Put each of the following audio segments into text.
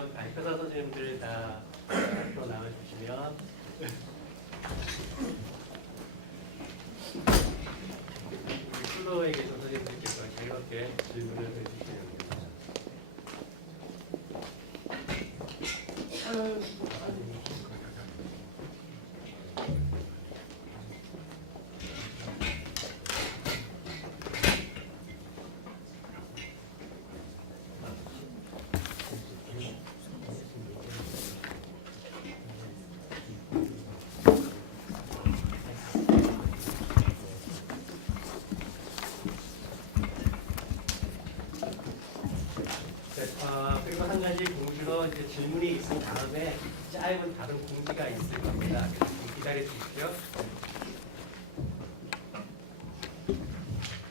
그러면 발표자 선생님들 다 앞으로 나와주시면 우리 플로어에 계신 선생님들께서 즐겁게 질문을 해주시면 됩니다. 그리고 한 가지 공지로 이제 질문이 있은 다음에 짧은 다른 공지가 있을 겁니다. 그래서 좀 기다려 주십시오.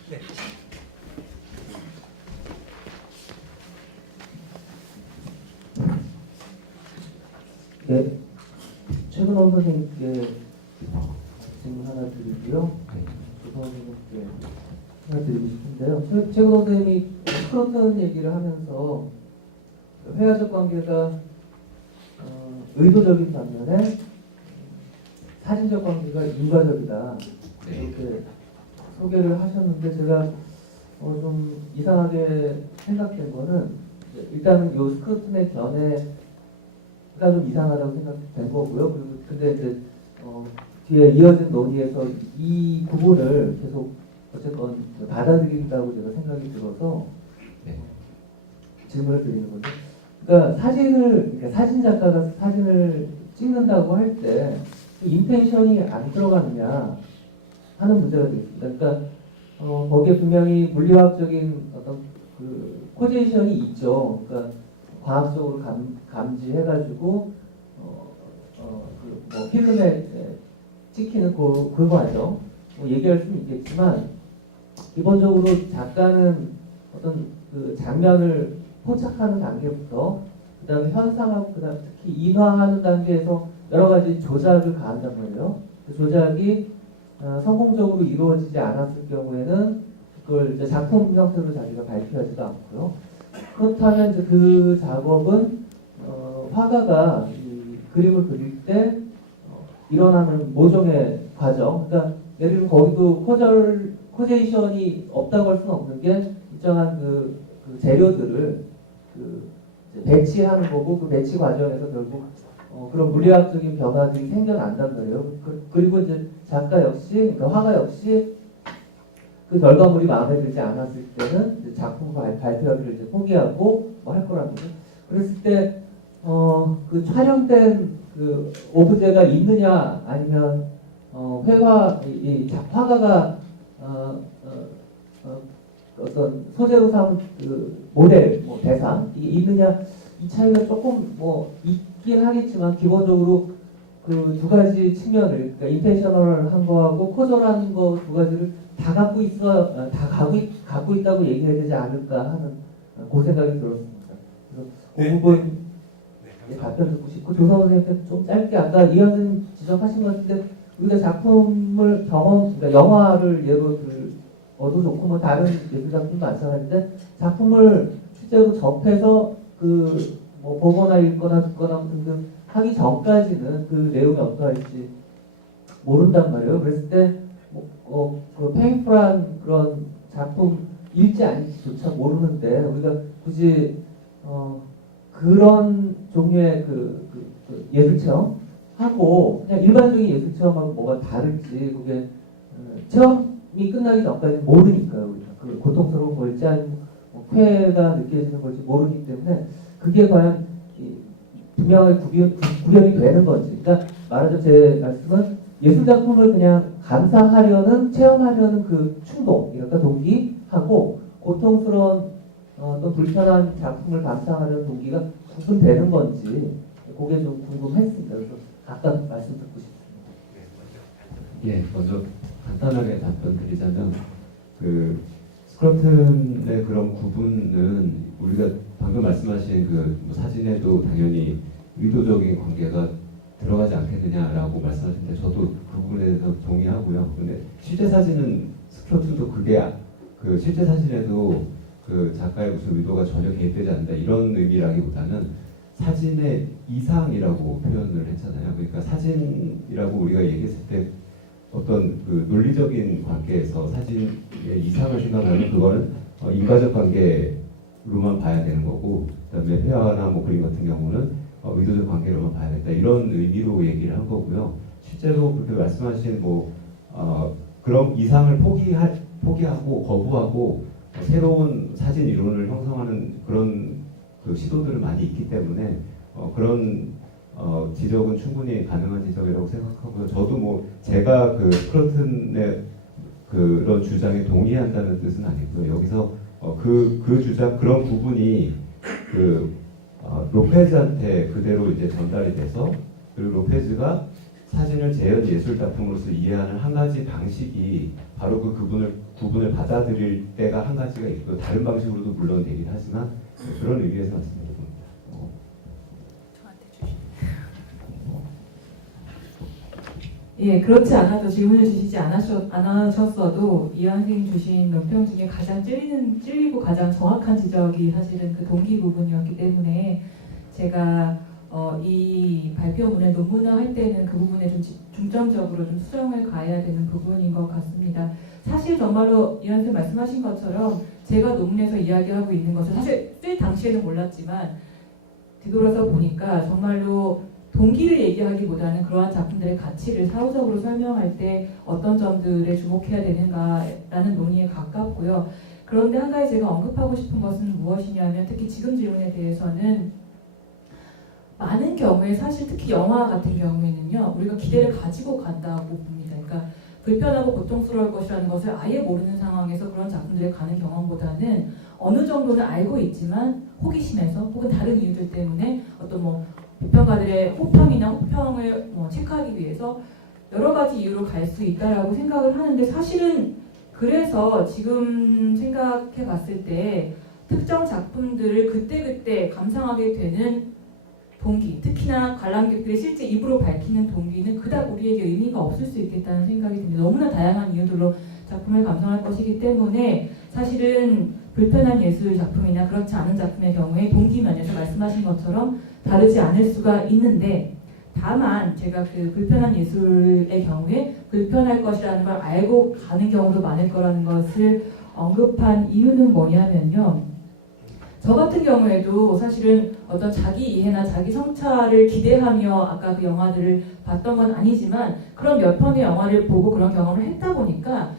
네. 네, 최근원 선생님께 질문 하나 드리고요. 조선 선생님께 하나 드리고 싶은데요. 최근원 선생님이 스크로튼 얘기를 하면서 회화적 관계가 의도적인 반면에 사진적 관계가 인과적이다 이렇게 소개를 하셨는데 제가 좀 이상하게 생각된 거는 일단은 요 스크로튼의 견해가 좀 이상하다고 생각된 거고요. 그리고 근데 이제 뒤에 이어진 논의에서 이 부분을 계속 어쨌건 받아들인다고 제가 생각이 들어서 질문을 드리는 거죠. 그러니까 사진 작가가 사진을 찍는다고 할 때 인텐션이 안 들어가느냐 하는 문제가 되겠습니다. 그러니까 거기에 분명히 물리학적인 어떤 그 코제이션이 있죠. 그러니까 과학적으로 감지해가지고 뭐 필름에 찍히는 그 과정 얘기할 수는 있겠지만 기본적으로 작가는 어떤 그 장면을 포착하는 단계부터 그다음에 현상하고 그다음 특히 인화하는 단계에서 여러 가지 조작을 가한단 말이에요. 그 조작이 성공적으로 이루어지지 않았을 경우에는 그걸 이제 작품 형태로 자기가 발표하지도 않고요. 그렇다면 이제 그 작업은 화가가 이 그림을 그릴 때 일어나는 모종의 과정. 그러니까 예를 들면 거기도 코제이션이 없다고 할 수는 없는 게 일정한 그 재료들을 배치하는 거고 그 배치 과정에서 결국 그런 물리학적인 변화들이 생겨난단 말이에요. 그리고 이제 작가 역시, 그러니까 화가 역시 그 결과물이 마음에 들지 않았을 때는 이제 작품 발표를 이제 포기하고 뭐 할 거라는 거죠. 그랬을 때 그 촬영된 그 오브제가 있느냐 아니면 화가가 어떤 소재로 삼은 그 모델, 뭐 대상 이게 있느냐 이 차이가 조금 뭐 있긴 하겠지만 기본적으로 그 두 가지 측면을 그러니까 인텐셔널한 거하고 코저한 거 두 가지를 다 갖고 갖고 있다고 얘기해야 되지 않을까 하는 그 생각이 들었습니다. 그래서 그 부분 답변 듣고 싶고 조성 선생님께 좀 짧게 아까 이현진 지적하신 것 같은데 우리가 작품을 그러니까 영화를 예로 얻어 좋고 뭐 다른 예술 작품도 마찬가지인데 작품을 실제로 접해서 그 뭐 보거나 읽거나 듣거나 등등 하기 전까지는 그 내용이 어떠할지 모른단 말이에요. 그랬을 때 그 페인풀한 그런 작품 읽지 않을지조차 모르는데 우리가 굳이 그런 종류의 그 예술 체험 하고 그냥 일반적인 예술 체험하고 뭐가 다를지 그게 체험이 끝나기 전까지는 모르니까요. 우리가 그 고통스러운 걸지 아니면 쾌가 느껴지는 걸지 모르기 때문에 그게 과연 분명하게 구별이 되는 건지. 그러니까 말하자면 제 말씀은 예술 작품을 그냥 감상하려는 체험하려는 그 충동, 그러니까 동기하고 고통스러운 또 불편한 작품을 감상하려는 동기가 구분되는 건지 그게 좀 궁금했습니다. 그래서 각각 말씀 듣고 싶습니다. 먼저 간단하게 답변 드리자면 그 스크러튼의 그런 구분은 우리가 방금 말씀하신 그뭐 사진에도 당연히 의도적인 관계가 들어가지 않겠느냐라고 말씀하셨는데 저도 그 부분에 대해서 동의하고요. 근데 실제 사진은 스크러튼도 그게 그 실제 사진에도 그 작가의 무슨 의도가 전혀 개입되지 않는다 이런 의미라기보다는 사진의 이상이라고 표현을 했잖아요. 그러니까 사진이라고 우리가 얘기했을 때 어떤 그 논리적인 관계에서 사진의 이상을 생각하면 그거는 인과적 관계로만 봐야 되는 거고, 그다음에 회화나 뭐 그림 같은 경우는 의도적 관계로만 봐야겠다, 이런 의미로 얘기를 한 거고요. 실제로 그렇게 말씀하신 그런 이상을 포기하고 거부하고 새로운 사진 이론을 형성하는 그런 그 시도들은 많이 있기 때문에 그런 지적은 충분히 가능한 지적이라고 생각하고요. 저도 뭐 제가 그 스크루튼의 그런 주장에 동의한다는 뜻은 아니고요. 여기서 그 주장, 그런 부분이 로페즈한테 그대로 이제 전달이 돼서, 그리고 로페즈가 사진을 재현 예술 작품으로서 이해하는 한 가지 방식이 바로 구분을 받아들일 때가 한 가지가 있고, 다른 방식으로도 물론 얘기를 하지만 그런 의미에서 말씀드립니다. 예, 그렇지 않아도 질문을 주시지 않으셨어도 이완 선생님 주신 논평 중에 가장 찔리고 가장 정확한 지적이 사실은 그 동기 부분이었기 때문에 제가 이 발표문을 논문화할 때는 그 부분에 좀 중점적으로 좀 수정을 가해야 되는 부분인 것 같습니다. 사실 정말로 이완 선생님 말씀하신 것처럼 제가 논문에서 이야기하고 있는 것을 사실 쓸 당시에는 몰랐지만 뒤돌아서 보니까 정말로 동기를 얘기하기보다는 그러한 작품들의 가치를 사후적으로 설명할 때 어떤 점들에 주목해야 되는가라는 논의에 가깝고요. 그런데 한 가지 제가 언급하고 싶은 것은 무엇이냐면, 특히 지금 질문에 대해서는 많은 경우에 사실 특히 영화 같은 경우에는요, 우리가 기대를 가지고 간다고 봅니다. 그러니까 불편하고 고통스러울 것이라는 것을 아예 모르는 상황에서 그런 작품들에 가는 경험보다는 어느 정도는 알고 있지만 호기심에서 혹은 다른 이유들 때문에 어떤 비평가들의 호평이나 혹평을 체크하기 위해서 여러 가지 이유로 갈 수 있다라고 생각을 하는데, 사실은 그래서 지금 생각해 봤을 때 특정 작품들을 그때그때 감상하게 되는 동기, 특히나 관람객들이 실제 입으로 밝히는 동기는 그닥 우리에게 의미가 없을 수 있겠다는 생각이 듭니다. 너무나 다양한 이유들로 작품을 감상할 것이기 때문에 사실은 불편한 예술 작품이나 그렇지 않은 작품의 경우에 동기 면에서 말씀하신 것처럼 다르지 않을 수가 있는데, 다만 제가 그 불편한 예술의 경우에 불편할 것이라는 걸 알고 가는 경우도 많을 거라는 것을 언급한 이유는 뭐냐면요. 저 같은 경우에도 사실은 어떤 자기 이해나 자기 성찰을 기대하며 아까 그 영화들을 봤던 건 아니지만 그런 몇 편의 영화를 보고 그런 경험을 했다 보니까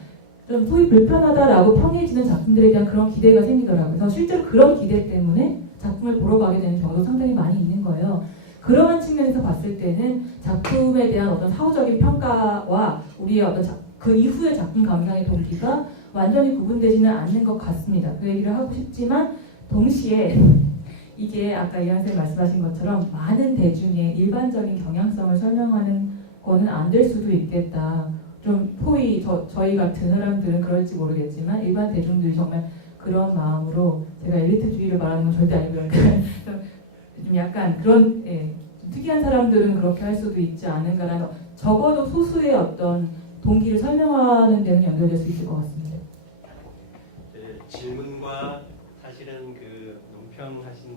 좀 소위 불편하다라고 평해지는 작품들에 대한 그런 기대가 생기더라고요. 그래서 실제로 그런 기대 때문에 작품을 보러 가게 되는 경우도 상당히 많이 있는 거예요. 그러한 측면에서 봤을 때는 작품에 대한 어떤 사후적인 평가와 우리의 어떤 그 이후의 작품 감상의 동기가 완전히 구분되지는 않는 것 같습니다. 그 얘기를 하고 싶지만 동시에 이게 아까 이완 선생님 말씀하신 것처럼 많은 대중의 일반적인 경향성을 설명하는 거는 안 될 수도 있겠다. 좀 소위 저희 같은 사람들은 그럴지 모르겠지만 일반 대중들이 정말 그런 마음으로, 제가 엘리트주의를 말하는 건 절대 아니고요. 좀 약간 그런 좀 특이한 사람들은 그렇게 할 수도 있지 않은가라는, 적어도 소수의 어떤 동기를 설명하는 데는 연결될 수 있을 것 같습니다. 질문과 사실은 그 논평하신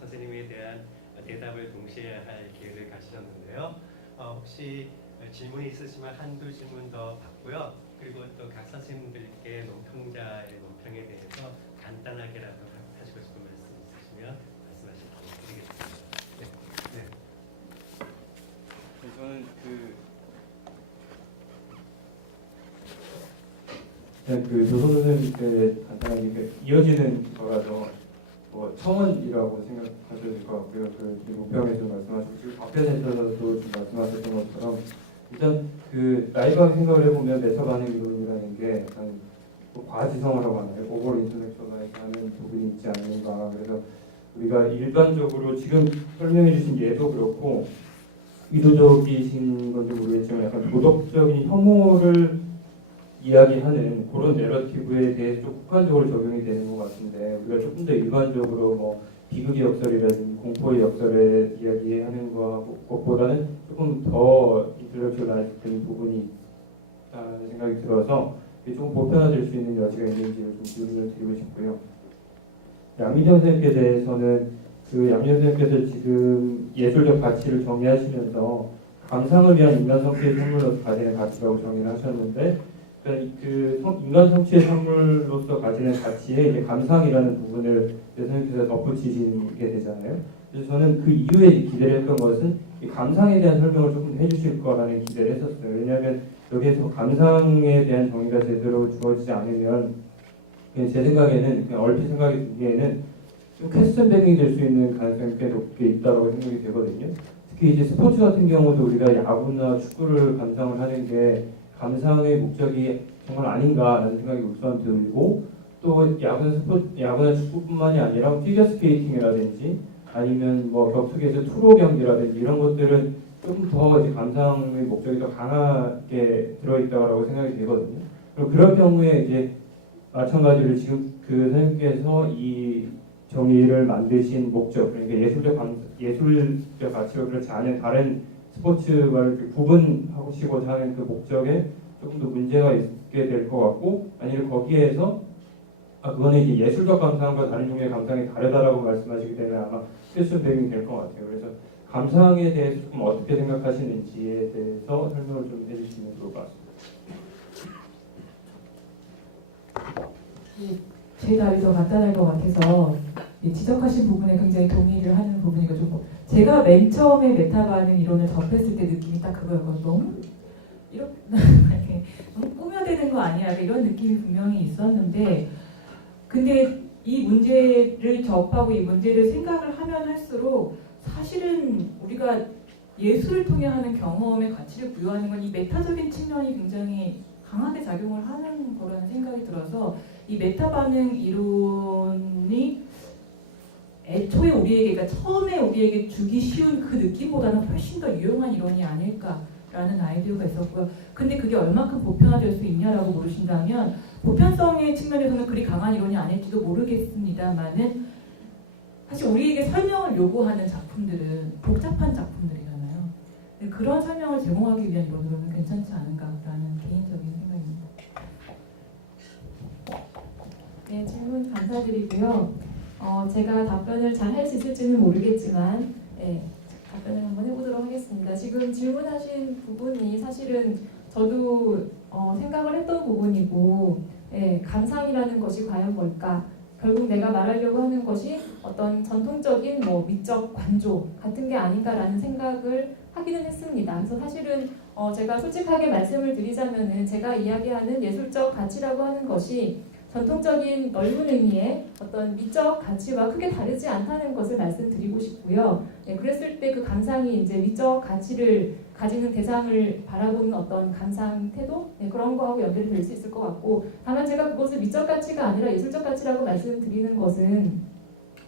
선생님에 대한 대답을 동시에 할 기회를 가지셨는데요. 혹시 질문이 있으시면 한두 질문 더 받고요. 그리고 또 각 선생님들께 논평자의 논평에 대해서 간단하게라도 하시고 싶은 말씀 있으시면 말씀하시면 드리겠습니다. 네. 저는 조선 선생님께 간단하게 이어지는 거라서 첨언이라고 생각하셔도 될 것 같고요. 논평에서 말씀하셨고, 그리고 답변에서도 좀 말씀하셨던 것처럼 일단 라이브하게 생각을 해보면 메타 반응 이론이라는 게 약간 과지성화라고 하나요? 오버 인터랙션화하는 부분이 있지 않는가. 그래서 우리가 일반적으로 지금 설명해 주신 예도 그렇고 의도적이신 건지 모르겠지만 약간 도덕적인 혐오를 이야기하는 그런 내러티브에 대해 좀 국한적으로 적용이 되는 것 같은데, 우리가 조금 더 일반적으로 비극의 역설이라든지 공포의 역설에 이야기하는 것보다는 조금 더 인텔렉츄얼라이즈 된 부분이 있다는 생각이 들어서 좀 보편화될 수 있는 여지가 있는지를 좀 질문을 드리고 싶고요. 양민정 선생님께 대해서는 그 양현 선생님께서 지금 예술적 가치를 정의하시면서 감상을 위한 인간 성취의 선물로서 가지는 가치라고 정의를 하셨는데 인간 성취의 선물로서 가지는 가치에 이제 감상이라는 부분을 선생님께서 덧붙이시게 되잖아요. 그래서 저는 그 이후에 기대를 했던 것은 이 감상에 대한 설명을 조금 해주실 거라는 기대를 했었어요. 왜냐하면 여기에서 감상에 대한 정의가 제대로 주어지지 않으면 그냥 제 생각에는 그냥 얼핏 생각이 들기에는 좀 퀘스천 뱅이 될 수 있는 가능성이 꽤 높게 있다고 생각이 되거든요. 특히 이제 스포츠 같은 경우도 우리가 야구나 축구를 감상을 하는 게 감상의 목적이 정말 아닌가라는 생각이 우선 들고 또 야구나 축구뿐만이 아니라 피겨스케이팅이라든지 아니면 뭐 격투기에서 투로 경기라든지 이런 것들은 좀 더 이제 감상의 목적이 더 강하게 들어있다고 생각이 되거든요. 그리고 그런 경우에 이제 마찬가지로 지금 그 선생님께서 이 정의를 만드신 목적, 그러니까 예술적 가치와 그렇지 않은 다른 스포츠와를 구분하시고자 하는 그 목적에 조금 더 문제가 있게 될 것 같고, 만약에 거기에서 그거는 이제 예술적 감상과 다른 종류의 감상이 다르다라고 말씀하시게 되면 아마 퀘스천 뱅이 될 것 같아요. 그래서 감상에 대해서 조금 어떻게 생각하시는지에 대해서 설명을 좀 해주시면 좋을 것 같습니다. 제 답이 더 간단할 것 같아서 지적하신 부분에 굉장히 동의를 하는 부분이고 좀 제가 맨 처음에 메타 반응 이론을 접했을 때 느낌이 딱 그거였거든요. 너무 꾸며대는 거 아니야 이런 느낌이 분명히 있었는데 근데 이 문제를 접하고 이 문제를 생각을 하면 할수록 사실은 우리가 예술을 통해 하는 경험의 가치를 부여하는 건 이 메타적인 측면이 굉장히 강하게 작용을 하는 거라는 생각이 들어서 이 메타 반응 이론이 애초에 우리에게 그러니까 처음에 우리에게 주기 쉬운 그 느낌보다는 훨씬 더 유용한 이론이 아닐까라는 아이디어가 있었고요. 근데 그게 얼마큼 보편화될 수 있냐라고 물으신다면 보편성의 측면에서는 그리 강한 이론이 아닐지도 모르겠습니다만은 사실 우리에게 설명을 요구하는 작품들은 복잡한 작품들이잖아요. 그런 설명을 제공하기 위한 이론으로는 괜찮지 않은가라는 개인적인 생각입니다. 네, 질문 감사드리고요. 제가 답변을 잘 할 수 있을지는 모르겠지만 답변을 한번 해보도록 하겠습니다. 지금 질문하신 부분이 사실은 저도 생각을 했던 부분이고 감상이라는 것이 과연 뭘까? 결국 내가 말하려고 하는 것이 어떤 전통적인 미적 관조 같은 게 아닌가라는 생각을 하기는 했습니다. 그래서 사실은 제가 솔직하게 말씀을 드리자면은 제가 이야기하는 예술적 가치라고 하는 것이 전통적인 넓은 의미의 어떤 미적 가치와 크게 다르지 않다는 것을 말씀드리고 싶고요. 그랬을 때 그 감상이 이제 미적 가치를 가지는 대상을 바라보는 어떤 감상 태도 그런 거하고 연결이 될 수 있을 것 같고 다만 제가 그것을 미적 가치가 아니라 예술적 가치라고 말씀드리는 것은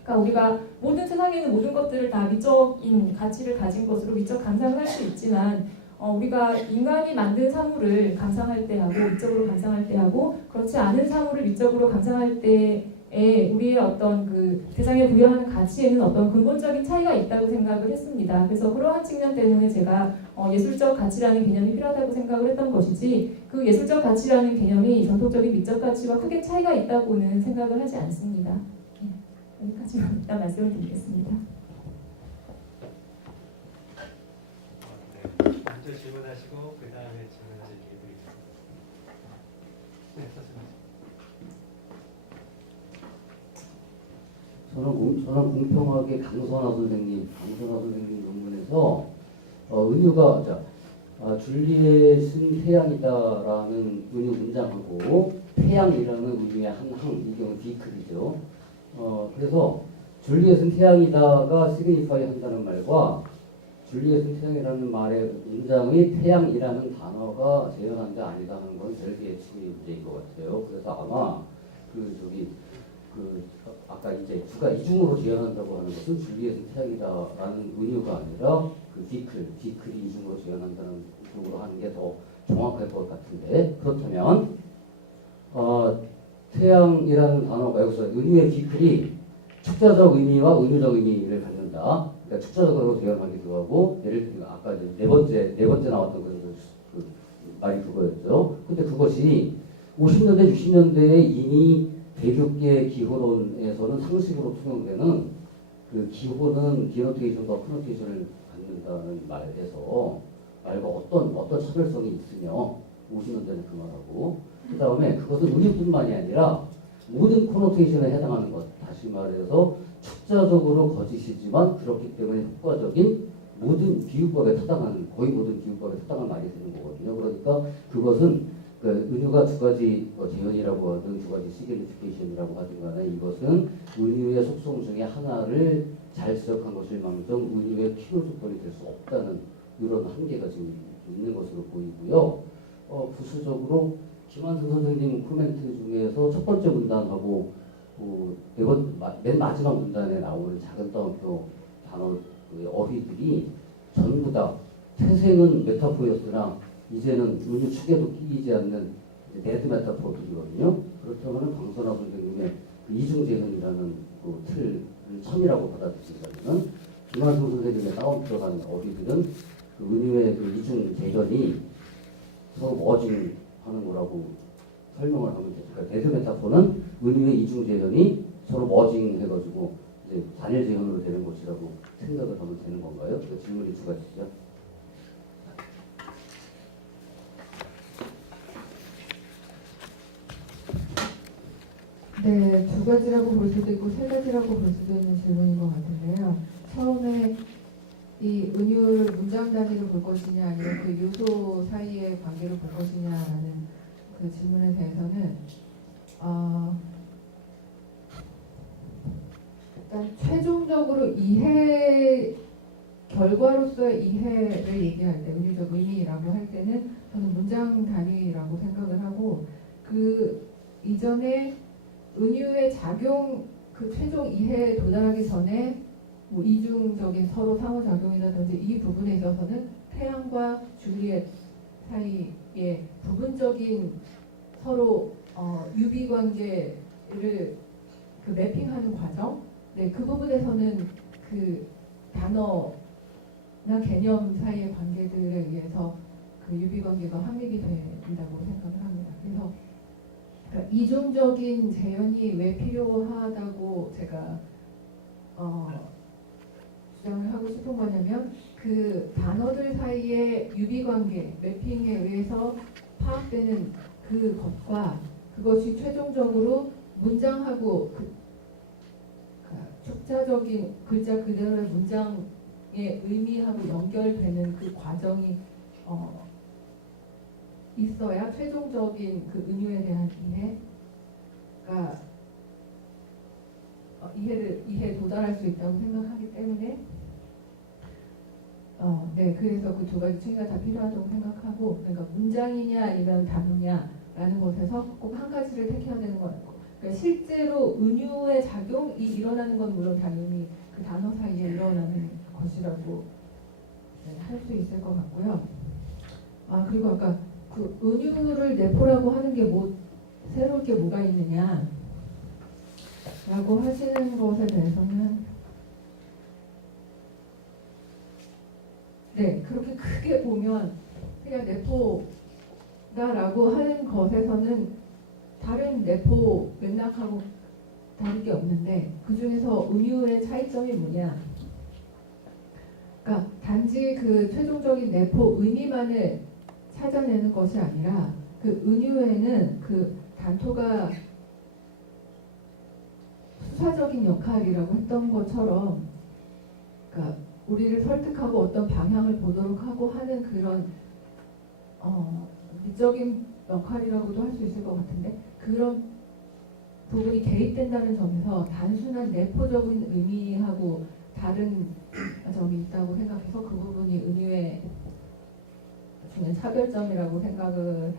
그러니까 우리가 모든 세상에 있는 모든 것들을 다 미적인 가치를 가진 것으로 미적 감상을 할 수 있지만 우리가 인간이 만든 사물을 감상할 때 하고 미적으로 감상할 때 하고 그렇지 않은 사물을 미적으로 감상할 때에 우리의 어떤 그 대상에 부여하는 가치에는 어떤 근본적인 차이가 있다고 생각을 했습니다. 그래서 그러한 측면 때문에 제가 예술적 가치라는 개념이 필요하다고 생각을 했던 것이지 그 예술적 가치라는 개념이 전통적인 미적 가치와 크게 차이가 있다고는 생각을 하지 않습니다. 여기까지만 일단 말씀을 드리겠습니다. 먼저 질문하시고 그 다음에 질문하실 기회도 있습니다. 네, 선생님. 저는 공평하게 강선화 선생님 논문에서 은유가 줄리엣은 태양이다라는 은유 문장하고 태양이라는 은유의 한 항, 이 경우 디클이죠. 그래서 줄리엣은 태양이다가 시그니파이 한다는 말과 줄리엣은 태양이라는 말의 문장의 태양이라는 단어가 재현한 게 아니다 하는 건 별개의 측면의 문제인 것 같아요. 그래서 아마 아까 이제 주가 이중으로 재현한다고 하는 것은 줄리엣은 태양이다라는 의유가 아니라 그 디클이 이중으로 재현한다는 쪽으로 하는 게 더 정확할 것 같은데 그렇다면 태양이라는 단어가 여기서 은유의 디클이 축자적 의미와 은유적 의미를 갖는다. 그러니까 축자적으로 재현하기도 하고 예를 들면 아까 이제 네 번째 나왔던 그 말이 그거였죠. 근데 그것이 50년대 60년대에 이미 대륙계 기호론에서는 상식으로 통용되는 그 그 기호는 디노테이션과 커노테이션을 갖는다는 말에서 말과 어떤 차별성이 있으며 50년대는 그 말하고 그 다음에 그것은 은유뿐만이 아니라 모든 코노테이션에 해당하는 것 다시 말해서 축자적으로 거짓이지만 그렇기 때문에 효과적인 모든 비유법에 타당한 거의 모든 비유법에 타당한 말이 되는 거거든요. 그러니까 그것은 그 은유가 두 가지 재현이라고 하든 두 가지 시그니피케이션이라고 하든 간에 이것은 은유의 속성 중에 하나를 잘 지적한 것일 망정 은유의 필요 조건이 될 수 없다는 이런 한계가 지금 있는 것으로 보이고요. 부수적으로 김한승 선생님 코멘트 중에서 첫 번째 문단하고 맨 마지막 문단에 나오는 작은 따옴표 단어 어휘들이 전부 다 태생은 메타포였으나 이제는 은유 축에도 끼이지 않는 네드 메타포들이거든요. 그렇다면 강선화 선생님의 그 이중재현이라는 그 틀을 참이라고 받아들인다면 김한승 선생님의 따옴표라는 어휘들은 그 은유의 그 이중재현이 서로 머징하는 거라고 설명을 하면 되죠. 그러니까 네드 메타포는 은유의 이중재현이 서로 머징해가지고 이제 단일 재현으로 되는 것이라고 생각을 하면 되는 건가요? 그 질문이 두 가지죠. 네, 두 가지라고 볼 수도 있고 세 가지라고 볼 수도 있는 질문인 것 같은데요. 처음에 이 은유를 문장 단위로 볼 것이냐 아니면 그 요소 사이의 관계로 볼 것이냐라는 그 질문에 대해서는 일단 최종적으로 결과로서의 이해를 얘기할 때 은유적 의미라고 할 때는 저는 문장 단위라고 생각을 하고 그 이전에 은유의 작용 그 최종 이해에 도달하기 전에 뭐 이중적인 서로 상호작용이라든지 이 부분에 있어서는 태양과 줄리엣 사이의 부분적인 서로 유비 관계를 그 매핑하는 과정, 네, 그 부분에서는 그 단어나 개념 사이의 관계들에 의해서 그 유비 관계가 확립이 된다고 생각을 합니다. 그래서 그러니까 이중적인 재현이 왜 필요하다고 제가 주장을 하고 싶은 거냐면 그 단어들 사이의 유비관계, 매핑에 의해서 파악되는 그 것과 그것이 최종적으로 문장하고 축자적인 글자 그대로의 문장의 의미하고 연결되는 그 과정이 있어야 최종적인 그 은유에 대한 이해에 도달할 수 있다고 생각하기 때문에 네, 그래서 그 두 가지 층위가 다 필요하다고 생각하고, 그러니까 문장이냐 아니면 단어냐라는 것에서 꼭 한 가지를 택해야 되는 거 같고, 그러니까 실제로 은유의 작용이 일어나는 건 물론 당연히 그 단어 사이에 일어나는 것이라고 네, 할 수 있을 것 같고요. 그리고 아까 그 은유를 내포라고 하는 게 새로울 게 뭐가 있느냐라고 하시는 것에 대해서는 네, 그렇게 크게 보면 그냥 내포다라고 하는 것에서는 다른 내포 맥락하고 다를 게 없는데 그 중에서 은유의 차이점이 뭐냐? 그러니까 단지 그 최종적인 내포 의미만을 찾아내는 것이 아니라 그 은유에는 그 단토가 수사적인 역할이라고 했던 것처럼, 그러니까 우리를 설득하고 어떤 방향을 보도록 하고 하는 그런 미적인 역할이라고도 할 수 있을 것 같은데 그런 부분이 개입된다는 점에서 단순한 내포적인 의미하고 다른 점이 있다고 생각해서 그 부분이 은유의 중에 차별점이라고 생각을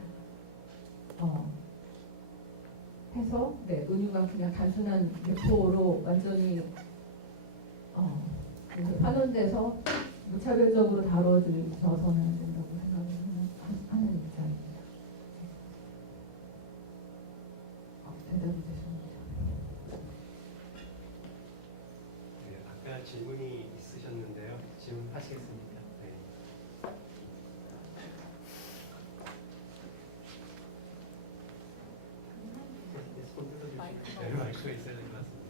해서 네, 은유가 그냥 단순한 내포로 완전히 환원돼서 무차별적으로 다뤄져서는 안 된다고 생각하는 입장입니다. 대답이 됐습니다. 네, 아까 질문이 있으셨는데요. 질문하시겠습니까? 네. 손 들어주시면 마이크가 있어야 될 것 같습니다.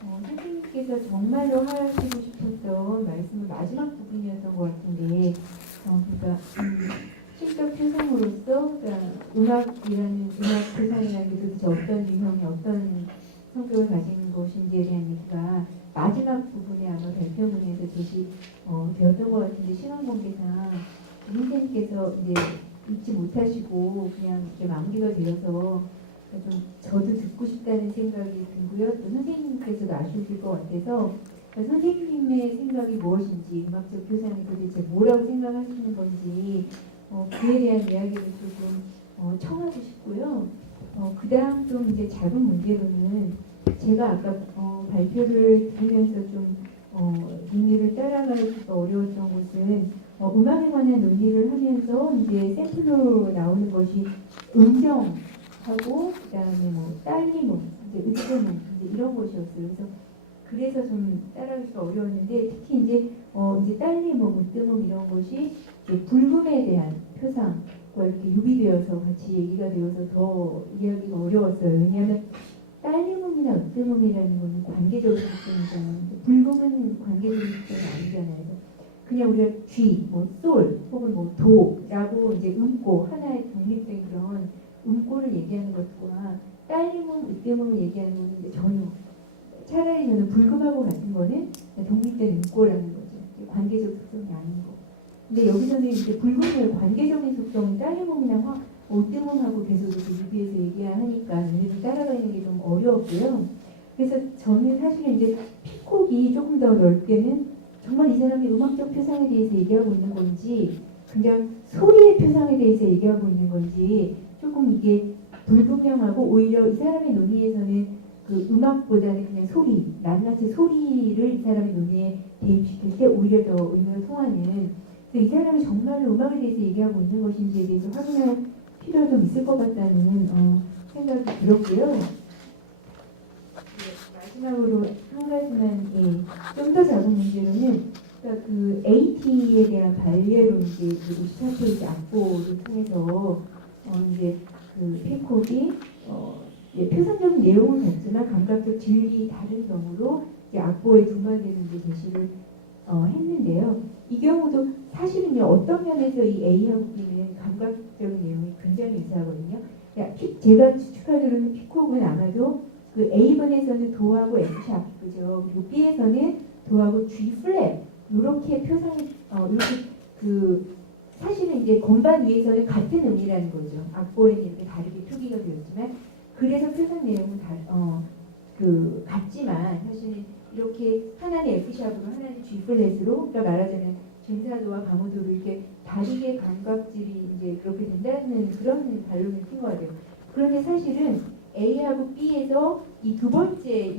선생님께서 정말로 하시고 싶었던 말씀은 마지막 부분이었던 것 같은데, 그러니까 실적 표상으로서 그러니까 음악 표상이라는 게 도대체 어떤 유형의 어떤 성격을 가진 것인지에 대한 얘기가 마지막 부분에 아마 발표문에서 제시 되었던 것 같은데, 시간 관계상 선생님께서 이제 잊지 못하시고 그냥 이렇게 마무리가 되어서 좀 저도 듣고 싶다는 생각이 들고요. 또 선생님께서도 아쉬우실 것 같아서 선생님의 생각이 무엇인지, 음악적 표상이 도대체 뭐라고 생각하시는 건지 그에 대한 이야기를 조금 청하고 싶고요. 그 다음 좀 이제 작은 문제로는 제가 아까 발표를 들으면서 좀 논의를 따라가기가 어려웠던 것은 음악에 관한 논의를 하면서 이제 샘플로 나오는 것이 음정하고 그다음에 뭐 딸리문, 이제 으뜸음 이제 이런 것이었어요. 그래서 좀 따라가기가 어려웠는데 특히 이제 딸리문, 으뜸음 이런 것이 이제 불금에 대한 표상과 이렇게 유비되어서 같이 얘기가 되어서 더 이해하기가 어려웠어요. 왜냐하면 딸리문이나 으뜸음이라는 것은 관계적인 특성이잖아요. 불금은 관계적인 특성이 아니잖아요. 그냥 우리가 G, 뭐 솔 혹은 뭐 도라고 이제 음고 하나의 독립된 그런 음고를 얘기하는 것과 딸리문, 으뜸음을 얘기하는 것은 이제 전혀 차라리 저는 불금하고 같은 거는 독립된 음고라는 거죠. 관계적 속성이 아닌 거. 근데 여기서는 이제 불금을 관계적인 속성을 딸리문이나 으뜸음하고 계속 이렇게 유비해서 얘기하니까 얘네들 따라가는 게 좀 어려웠고요. 그래서 저는 사실은 이제 피콕이 조금 더 넓게는 정말 이 사람이 음악적 표상에 대해서 얘기하고 있는 건지 그냥 소리의 표상에 대해서 얘기하고 있는 건지 조금 이게 불분명하고 오히려 이 사람의 논의에서는 그 음악보다는 그냥 소리, 낱낱이 소리를 이 사람의 논의에 대입시킬 때 오히려 더 의미가 통하는, 그래서 이 사람이 정말로 음악에 대해서 얘기하고 있는 것인지에 대해서 확인할 필요가 좀 있을 것 같다는 생각이 들었고요. 마지막으로 한 가지만 좀 더 작은 문제로는 그러니까 그 AT에 대한 반례로 이제 54페이지 악보를 통해서 이제 그 피콕이 표상적인 내용은 같지만 감각적 질이 다른 경우로 이제 악보에 두 마디를 이제 제시를 했는데요. 이 경우도 사실은요 어떤 면에서 이 A하고 B는 감각적인 내용이 굉장히 유사하거든요. 제가 추측하기로는 피콕은 아마도 그 A번에서는 도하고 F샵, 그죠? 그리고 B에서는 도하고 G 플랫 이렇게 표상이 이렇게 그 사실은 이제 건반 위에서는 같은 음이라는 거죠. 악보에는 이렇게 다르게 표기가 되었지만 그래서 표상 내용은 그 같지만 사실 이렇게 하나는 F샵으로 하나는 G 플랫으로 그러니까 말하자면 증사도와 가무도로 이렇게 다르게 감각질이 이제 그렇게 된다는 그런 반론을 핀 것 같아요. 그런데 사실은 A하고 B에서 이 두 번째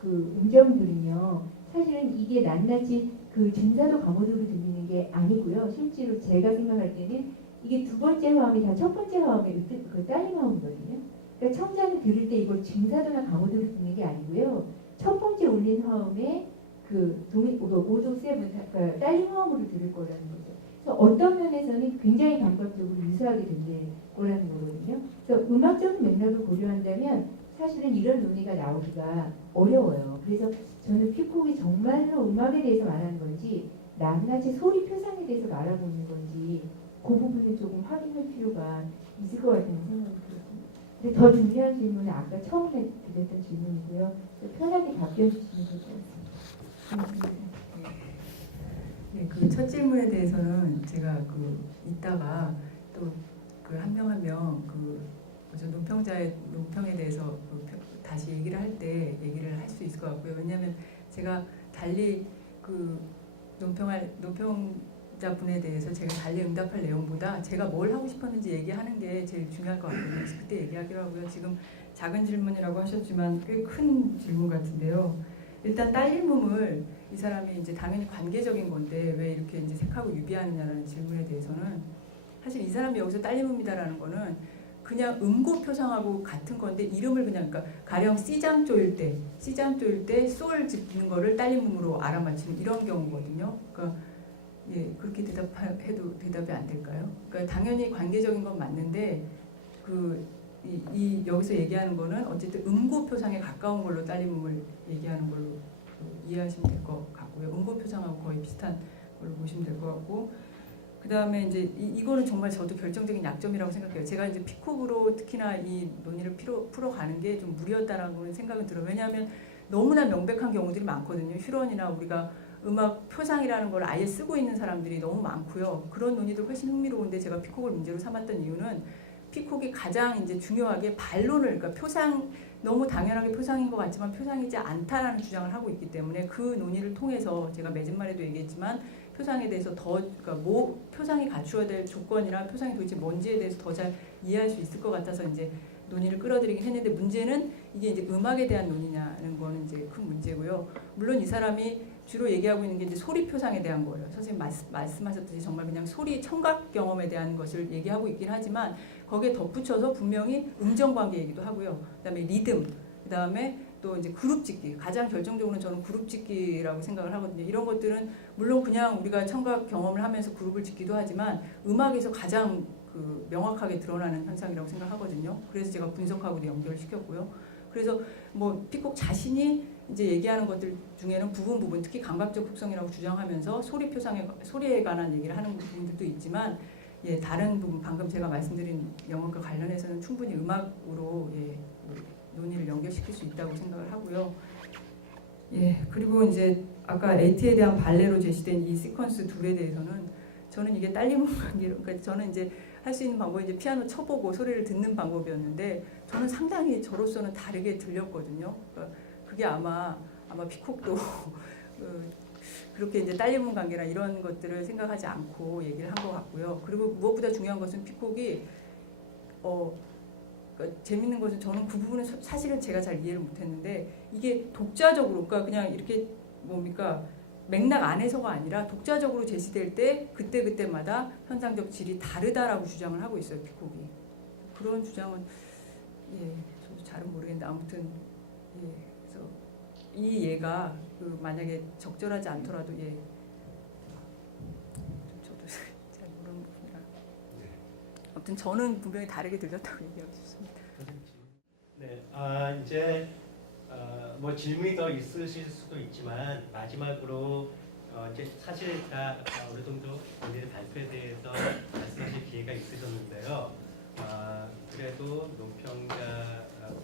그 음정들은요 사실은 이게 낱낱이 그 증사도 가무도로 들리는 게 아니고요. 실제로 제가 생각할 때는 이게 두 번째 화음이 다 첫 번째 화음의 그 딸림 화음이거든요. 그러니까 청자는 들을 때 이걸 증사도나 가무도로 듣는 게 아니고요. 첫 번째 울린 화음에 그 5도 세븐 그러니까 딸림 화음으로 들을 거라는 거죠. 그래서 어떤 면에서는 굉장히 감각적으로 유사하게 들릴 거라는 거거든요. 그래서 음악적인 맥락을 고려한다면 사실은 이런 논의가 나오기가 어려워요. 그래서 저는 피콕이 정말로 음악에 대해서 말하는 건지 낱낱이 소리 표상에 대해서 말하고 있는 건지 그 부분을 조금 확인할 필요가 있을 것 같다는 생각이 들었습니다. 근데 더 중요한 질문은 아까 처음에 드렸던 질문이고요. 편하게 답변 주시면 될 것 같습니다. 네, 그 첫 질문에 대해서는 제가 그 이따가 또 그 한 명 한 명 그 논평자의 논평에 대해서 다시 얘기를 할 때 얘기를 할 수 있을 것 같고요. 왜냐하면 제가 달리 그 논평자 분에 대해서 제가 달리 응답할 내용보다 제가 뭘 하고 싶었는지 얘기하는 게 제일 중요할 것 같거든요. 그래서 그때 얘기하기로 하고요. 지금 작은 질문이라고 하셨지만 꽤 큰 질문 같은데요. 일단 딸림음을 이 사람이 이제 당연히 관계적인 건데 왜 이렇게 이제 색하고 유비하느냐라는 질문에 대해서는 사실 이 사람이 여기서 딸림음이다라는 거는 그냥 음고 표상하고 같은 건데 이름을 그냥 그러니까 가령 C장 쪼일 때 솔 짚는 거를 딸림음으로 알아맞히는 이런 경우거든요. 그러니까 예 그렇게 대답해도 대답이 안 될까요? 그러니까 당연히 관계적인 건 맞는데 그 여기서 얘기하는 거는 어쨌든 음구 표상에 가까운 걸로 딸림음을 얘기하는 걸로 이해하시면 될 것 같고요. 음구 표상하고 거의 비슷한 걸로 보시면 될 것 같고, 그 다음에 이제 이거는 정말 저도 결정적인 약점이라고 생각해요. 제가 이제 피콕으로 특히나 이 논의를 풀어가는 게 좀 무리였다라고 생각은 들어요. 왜냐하면 너무나 명백한 경우들이 많거든요. 휴런이나 우리가 음악 표상이라는 걸 아예 쓰고 있는 사람들이 너무 많고요. 그런 논의도 훨씬 흥미로운데 제가 피콕을 문제로 삼았던 이유는 피콕이 가장 이제 중요하게 반론을, 그러니까 표상, 너무 당연하게 표상인 것 같지만 표상이지 않다라는 주장을 하고 있기 때문에 그 논의를 통해서 제가 매진말에도 얘기했지만 표상에 대해서 더, 그러니까 표상이 갖추어야 될 조건이나 표상이 도대체 뭔지에 대해서 더 잘 이해할 수 있을 것 같아서 이제 논의를 끌어들이긴 했는데, 문제는 이게 이제 음악에 대한 논의냐는 거는 이제 큰 문제고요. 물론 이 사람이 주로 얘기하고 있는 게 이제 소리 표상에 대한 거예요. 선생님 말씀하셨듯이 정말 그냥 소리 청각 경험에 대한 것을 얘기하고 있긴 하지만 거기에 덧붙여서 분명히 음정 관계 얘기도 하고요. 그다음에 리듬, 그다음에 또 이제 그룹 짓기, 가장 결정적으로는 저는 그룹 짓기라고 생각을 하거든요. 이런 것들은 물론 그냥 우리가 청각 경험을 하면서 그룹을 짓기도 하지만 음악에서 가장 그 명확하게 드러나는 현상이라고 생각하거든요. 그래서 제가 분석하고도 연결시켰고요. 그래서 뭐 피콕 자신이 이제 얘기하는 것들 중에는 부분 특히 감각적 특성이라고 주장하면서 소리에 관한 얘기를 하는 부분들도 있지만, 예, 다른 부분 방금 제가 말씀드린 영역과 관련해서는 충분히 음악으로 논의를 연결시킬 수 있다고 생각을 하고요. 예, 그리고 이제 아까 에이티에 대한 발레로 제시된 이 시퀀스 둘에 대해서는 저는 이게 딸림음 관계로, 그러니까 저는 이제 할 수 있는 방법이 이제 피아노 쳐보고 소리를 듣는 방법이었는데 저는 상당히 저로서는 다르게 들렸거든요. 그러니까 그게 아마 피콕도 그렇게 이제 딸림음 관계나 이런 것들을 생각하지 않고 얘기를 한 것 같고요. 그리고 무엇보다 중요한 것은 피콕이 그러니까 재밌는 것은 저는 그 부분은 사실은 제가 잘 이해를 못했는데 이게 독자적으로, 그러니까 그냥 이렇게 뭡니까 맥락 안에서가 아니라 독자적으로 제시될 때 그때마다 현상적 질이 다르다라고 주장을 하고 있어요. 피콕이. 그런 주장은 저도 잘은 모르겠는데 아무튼 그래서 이 예가 만약에 적절하지 않더라도 저도 잘 모르는 부분이라 아무튼 저는 분명히 다르게 들렸다고 얘기하고 싶습니다. 네, 이제 뭐 질문이 더 있으실 수도 있지만 마지막으로 이제 사실 다 어느 정도 본인의 발표에 대해서 말씀하실 기회가 있으셨는데요. 그래도 논평가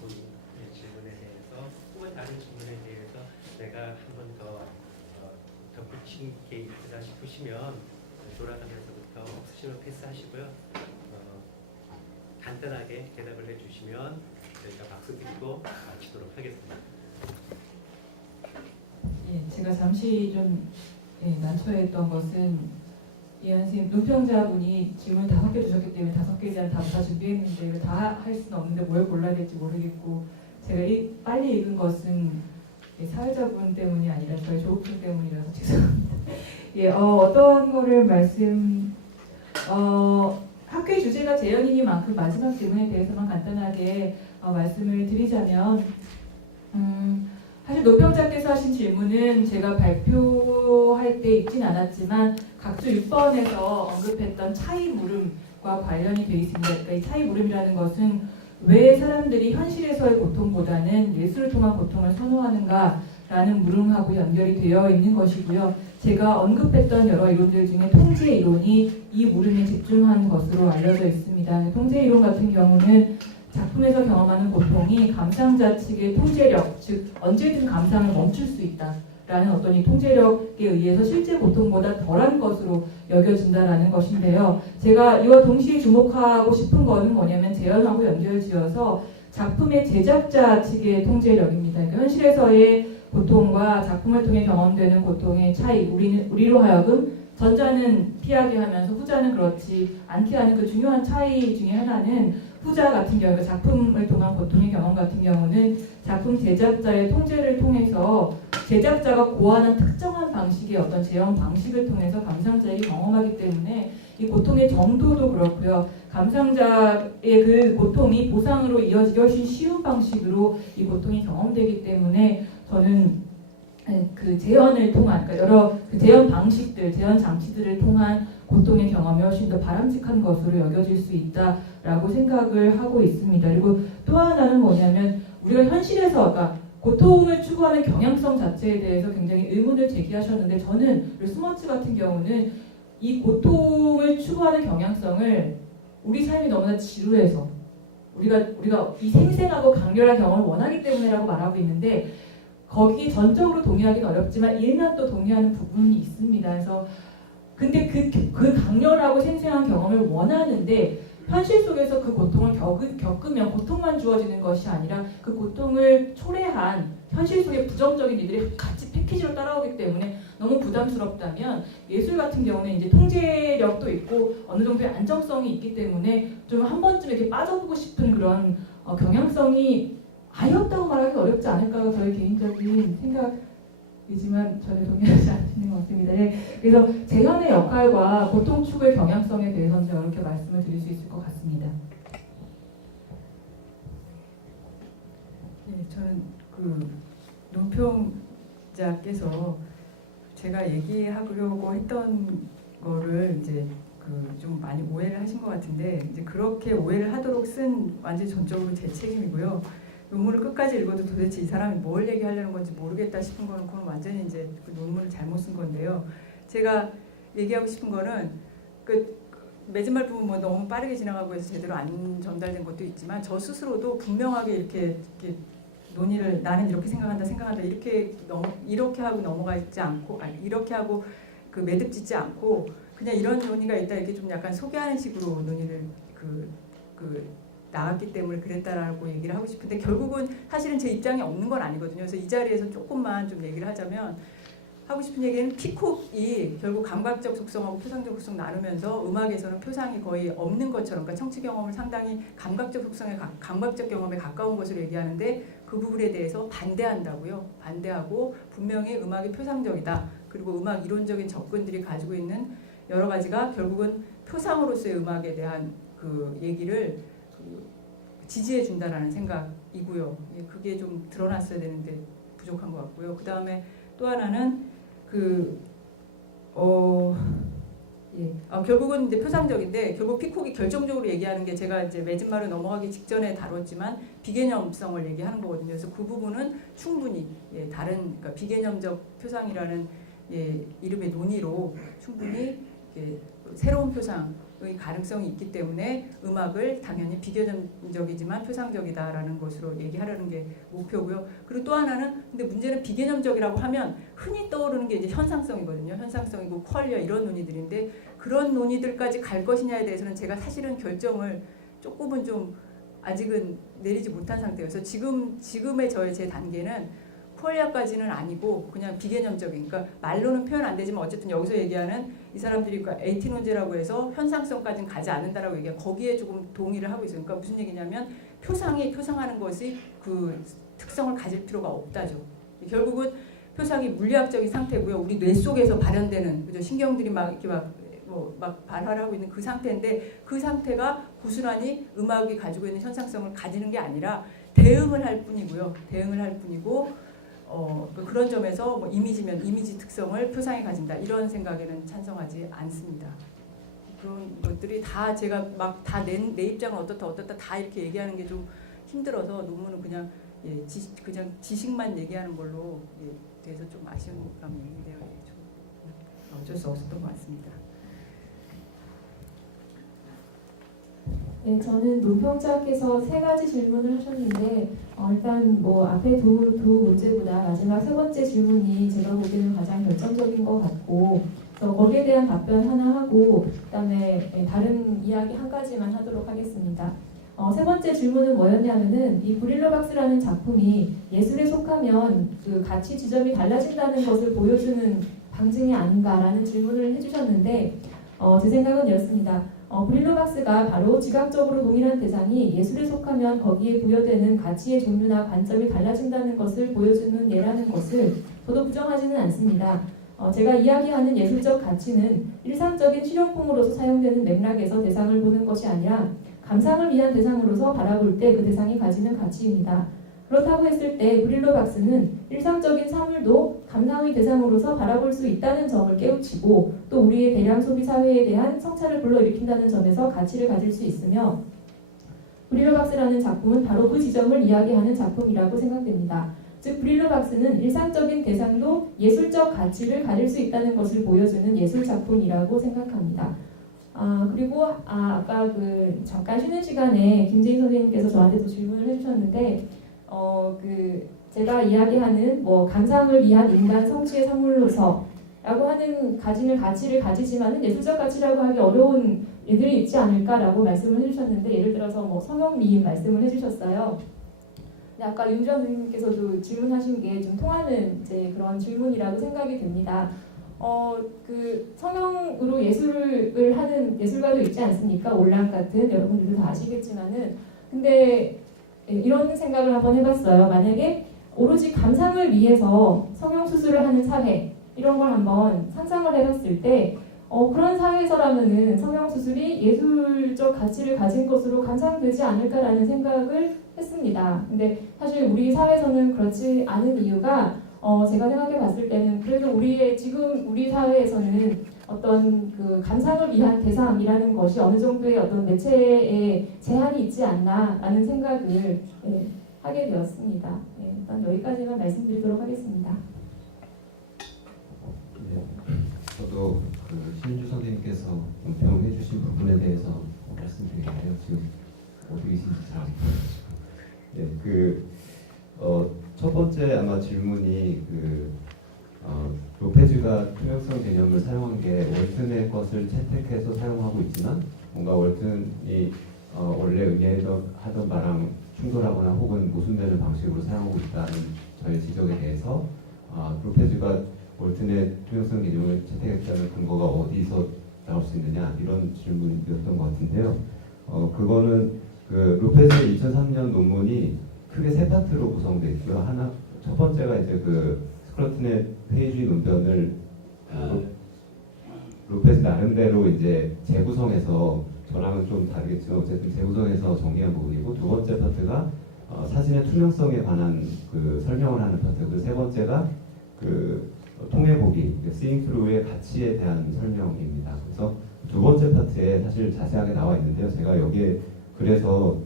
분의 질문에 대해서 혹은 다른 질문에 대해서 내가 한 번 더 덧붙인 게 있다 싶으시면 돌아가면서부터 없으시면 패스하시고요. 간단하게 대답을 해주시면 저희가 박수 드리고 마치도록 하겠습니다. 예, 제가 잠시 좀 난처했던 것은 이한 선생님 논평자분이 질문 5개 주셨기 때문에 5개에 대한 답을 다 준비했는데 이걸 다 할 수는 없는데 뭘 골라야 될지 모르겠고, 제가 빨리 읽은 것은 사회자분 때문이 아니라 저희 조국분 때문이라서 죄송합니다. 어떤 거를 학교의 주제가 재연이니만큼 마지막 질문에 대해서만 간단하게 말씀을 드리자면, 사실 논평자께서 하신 질문은 제가 발표할 때 읽진 않았지만 각주 6번에서 언급했던 차이 물음과 관련이 되어 있습니다. 그러니까 이 차이 물음이라는 것은 왜 사람들이 현실에서의 고통보다는 예술을 통한 고통을 선호하는가라는 물음하고 연결이 되어 있는 것이고요. 제가 언급했던 여러 이론들 중에 통제 이론이 이 물음에 집중한 것으로 알려져 있습니다. 통제 이론 같은 경우는 작품에서 경험하는 고통이 감상자 측의 통제력, 즉 언제든 감상을 멈출 수 있다라는 어떤 이 통제력에 의해서 실제 고통보다 덜한 것으로 여겨진다라는 것인데요. 제가 이와 동시에 주목하고 싶은 것은 뭐냐면 재현하고 연결지어서 작품의 제작자 측의 통제력입니다. 그러니까 현실에서의 고통과 작품을 통해 경험되는 고통의 차이, 우리로 하여금 전자는 피하게 하면서 후자는 그렇지 않게 하는 그 중요한 차이 중에 하나는 후자 같은 경우, 작품을 통한 고통의 경험 같은 경우는 작품 제작자의 통제를 통해서 제작자가 고안한 특정한 방식의 어떤 재현 방식을 통해서 감상자에게 경험하기 때문에 이 고통의 정도도 그렇고요. 감상자의 그 고통이 보상으로 이어지기 훨씬 쉬운 방식으로 이 고통이 경험되기 때문에 저는 그 재현을 통한, 그러니까 여러 그 재현 방식들, 재현 장치들을 통한 고통의 경험이 훨씬 더 바람직한 것으로 여겨질 수 있다라고 생각을 하고 있습니다. 그리고 또 하나는 뭐냐면 우리가 현실에서 아까 고통을 추구하는 경향성 자체에 대해서 굉장히 의문을 제기하셨는데 저는 스머츠 같은 경우는 이 고통을 추구하는 경향성을 우리 삶이 너무나 지루해서 우리가 이 생생하고 강렬한 경험을 원하기 때문에라고 말하고 있는데 거기 전적으로 동의하기는 어렵지만 일면 또 동의하는 부분이 있습니다. 그래서 근데 그 강렬하고 생생한 경험을 원하는데 현실 속에서 그 고통을 겪으면 고통만 주어지는 것이 아니라 그 고통을 초래한 현실 속의 부정적인 일들이 같이 패키지로 따라오기 때문에 너무 부담스럽다면 예술 같은 경우는 이제 통제력도 있고 어느 정도의 안정성이 있기 때문에 좀 한 번쯤 이렇게 빠져보고 싶은 그런 경향성이 아예 없다고 말하기 어렵지 않을까가 저의 개인적인 생각이지만 전혀 동의하지 않는 것 같습니다. 네, 그래서 재현의 역할과 고통 추구의 경향성에 대해서는 제가 이렇게 말씀을 드릴 수 있을 것 같습니다. 예, 저는 그 논평자께서 제가 얘기하려고 했던 거를 이제 그 좀 많이 오해를 하신 것 같은데 이제 그렇게 오해를 하도록 쓴 완전히 전적으로 제 책임이고요. 논문을 끝까지 읽어도 도대체 이 사람이 뭘 얘기하려는 건지 모르겠다 싶은 거는 그건 완전히 이제 그 논문을 잘못 쓴 건데요. 제가 얘기하고 싶은 거는 그 매진말 부분 뭐 너무 빠르게 지나가고 해서 제대로 안 전달된 것도 있지만 저 스스로도 분명하게 이렇게 논의를 나는 이렇게 생각한다 이렇게 하고 넘어가지 않고 이렇게 하고 그 매듭 짓지 않고 그냥 이런 논의가 있다 이렇게 좀 약간 소개하는 식으로 논의를 나왔기 때문에 그랬다라고 얘기를 하고 싶은데 결국은 사실은 제 입장이 없는 건 아니거든요. 그래서 이 자리에서 조금만 좀 얘기를 하자면 하고 싶은 얘기는 피콕이 결국 감각적 속성하고 표상적 속성 나누면서 음악에서는 표상이 거의 없는 것처럼 그러니까 청취 경험을 상당히 감각적 속성에 감각적 경험에 가까운 것으로 얘기하는데 그 부분에 대해서 반대한다고요. 반대하고 분명히 음악이 표상적이다. 그리고 음악 이론적인 접근들이 가지고 있는 여러 가지가 결국은 표상으로서의 음악에 대한 그 얘기를 지지해 준다라는 생각이고요. 그게 좀 드러났어야 되는데 부족한 것 같고요. 그 다음에 또 하나는 결국은 이제 표상적인데 결국 피콕이 결정적으로 얘기하는 게 제가 이제 매진말을 넘어가기 직전에 다뤘지만 비개념성을 얘기하는 거거든요. 그래서 그 부분은 충분히 다른 그러니까 비개념적 표상이라는 이름의 논의로 충분히 새로운 표상의 가능성이 있기 때문에 음악을 당연히 비개념적이지만 표상적이다라는 것으로 얘기하려는 게 목표고요. 그리고 또 하나는 근데 문제는 비개념적이라고 하면 흔히 떠오르는 게 이제 현상성이거든요. 현상성이고 퀄리어 이런 논의들인데 그런 논의들까지 갈 것이냐에 대해서는 제가 사실은 결정을 조금은 좀 아직은 내리지 못한 상태여서 지금의 제 단계는 퀄리어까지는 아니고 그냥 비개념적인 그러니까 말로는 표현 안 되지만 어쨌든 여기서 얘기하는 이 사람들이 에이티논제라고 해서 현상성까지는 가지 않는다라고 얘기해 거기에 조금 동의를 하고 있어요. 그러니까 무슨 얘기냐면 표상이 표상하는 것이 그 특성을 가질 필요가 없다죠. 결국은 표상이 물리학적인 상태고요. 우리 뇌 속에서 발현되는 그죠? 신경들이 막 이렇게 막 발화를 하고 있는 그 상태인데 그 상태가 고스란히 음악이 가지고 있는 현상성을 가지는 게 아니라 대응을 할 뿐이고요. 대응을 할 뿐이고 그런 점에서 뭐 이미지면 이미지 특성을 표상이 가진다 이런 생각에는 찬성하지 않습니다. 그런 것들이 다 제가 막 다 내 입장은 어떻다 다 이렇게 얘기하는 게 좀 힘들어서 논문은 그냥 그냥 지식만 얘기하는 걸로 돼서 좀 아쉬운 감이 있는데요. 좀 어쩔 수 없었던 것 같습니다. 네, 저는 논평자께서 3가지 질문을 하셨는데 일단 뭐 앞에 두 문제보다 마지막 3번째 질문이 제가 보기에는 가장 결정적인 것 같고 거기에 대한 답변 하나 하고 그다음에 다른 이야기 한 가지만 하도록 하겠습니다. 3번째 질문은 뭐였냐면은 이 브릴러 박스라는 작품이 예술에 속하면 그 가치 지점이 달라진다는 것을 보여주는 방증이 아닌가라는 질문을 해주셨는데 제 생각은 이렇습니다. 브릴러 박스가 바로 지각적으로 동일한 대상이 예술에 속하면 거기에 부여되는 가치의 종류나 관점이 달라진다는 것을 보여주는 예라는 것을 저도 부정하지는 않습니다. 제가 이야기하는 예술적 가치는 일상적인 실용품으로서 사용되는 맥락에서 대상을 보는 것이 아니라 감상을 위한 대상으로서 바라볼 때 그 대상이 가지는 가치입니다. 그렇다고 했을 때 브릴로 박스는 일상적인 사물도 감상의 대상으로서 바라볼 수 있다는 점을 깨우치고 또 우리의 대량 소비 사회에 대한 성찰을 불러일으킨다는 점에서 가치를 가질 수 있으며 브릴로 박스라는 작품은 바로 그 지점을 이야기하는 작품이라고 생각됩니다. 즉 브릴로 박스는 일상적인 대상도 예술적 가치를 가질 수 있다는 것을 보여주는 예술 작품이라고 생각합니다. 그리고 아까 그 잠깐 쉬는 시간에 김재인 선생님께서 저한테도 질문을 해주셨는데 제가 이야기하는 뭐 감상을 위한 인간 성취의 산물로서라고 하는 가지는 가치를 가지지만은 예술적 가치라고 하기 어려운 일들이 있지 않을까라고 말씀을 해주셨는데 예를 들어서 뭐 성형미인 말씀을 해주셨어요. 근데 아까 윤주환 선생님께서도 질문하신 게 좀 통하는 이제 그런 질문이라고 생각이 됩니다. 그 성형으로 예술을 하는 예술가도 있지 않습니까? 올랑 같은 여러분들도 다 아시겠지만은 근데 이런 생각을 한번 해봤어요. 만약에 오로지 감상을 위해서 성형 수술을 하는 사회 이런 걸 한번 상상을 해봤을 때 그런 사회에서라면은 성형 수술이 예술적 가치를 가진 것으로 감상되지 않을까라는 생각을 했습니다. 근데 사실 우리 사회에서는 그렇지 않은 이유가 제가 생각해 봤을 때는 그래도 지금 우리 사회에서는 어떤 그 감상을 위한 대상이라는 것이 어느 정도의 어떤 매체에 제한이 있지 않나라는 생각을 하게 되었습니다. 일단 여기까지만 말씀드리도록 하겠습니다. 저도 신주 선생님께서 논평해 주신 부분에 대해서 말씀드릴게요. 지금 어디 계신지 잘 모르겠어요. 첫 번째 아마 질문이 로페즈가 투명성 개념을 사용한 게 월튼의 것을 채택해서 사용하고 있지만 뭔가 월튼이 원래 의미하던 바랑 충돌하거나 혹은 모순되는 방식으로 사용하고 있다는 저의 지적에 대해서 로페즈가 월튼의 투명성 개념을 채택했다는 근거가 어디서 나올 수 있느냐 이런 질문이었던 것 같은데요. 그거는 로페즈의 2003년 논문이 크게 세 파트로 구성되어 있고요. 첫 번째가 이제 스크러튼의 회의주의 논변을 로페즈 나름대로 이제 재구성해서 저랑은 좀 다르겠지만 어쨌든 재구성해서 정리한 부분이고 두 번째 파트가 사진의 투명성에 관한 설명을 하는 파트고 세 번째가 통해보기, seeing through의 가치에 대한 설명입니다. 그래서 두 번째 파트에 사실 자세하게 나와 있는데요. 제가 여기에 그래서